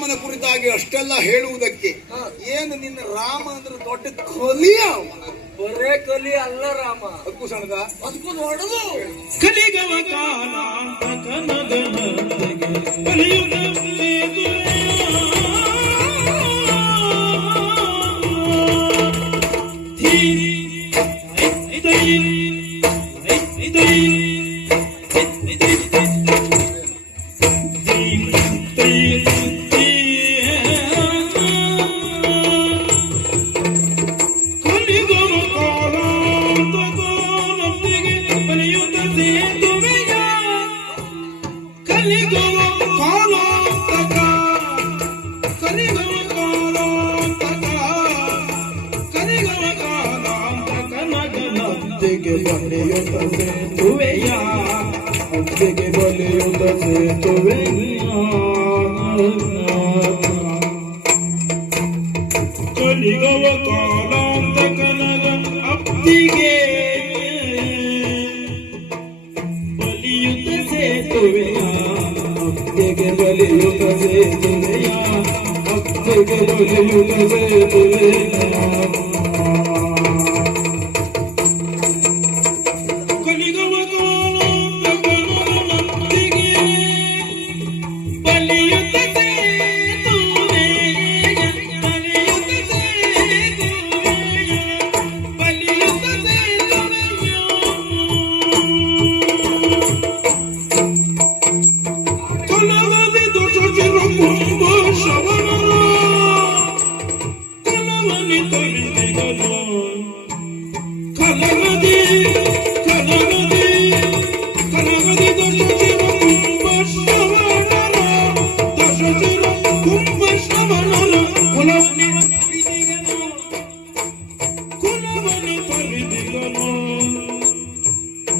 ರಾಮನ ಕುರಿತಾಗಿ ಅಷ್ಟೆಲ್ಲ ಹೇಳುವುದಕ್ಕೆ ಏನು ನಿನ್ನ ರಾಮ ಅಂದ್ರೆ ದೊಡ್ಡ ಕಲಿಯ ಬರೇ ಕಲಿ ಅಲ್ಲ ರಾಮ. ಅದಕ್ಕೂ ಸಣ್ಣದ ಅದಕ್ಕೂ ನೋಡುದು ಕಲಿಗವ ಕಾಲ ಕಲಿಗವ ಕಾಲಾಂತಕನಗ ಅಪ್ಪಿಗೆ ಬಲಿಯುತ ಸೇತುವೆಯ ಅಪ್ಪಿಗೆ ಬಲಿಯುತ ಸೇತುವೆಯ ಅಪ್ಪಿಗೆ ಬಲಿಯುತ ಸೇತುವೆಯ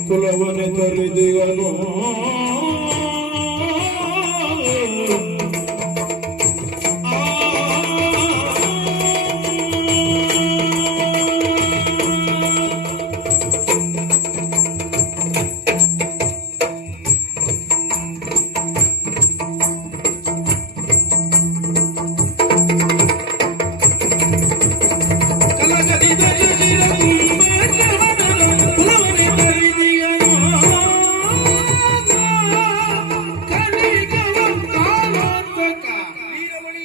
ಕುಲವನೆ ತೊರೆದಿಗನು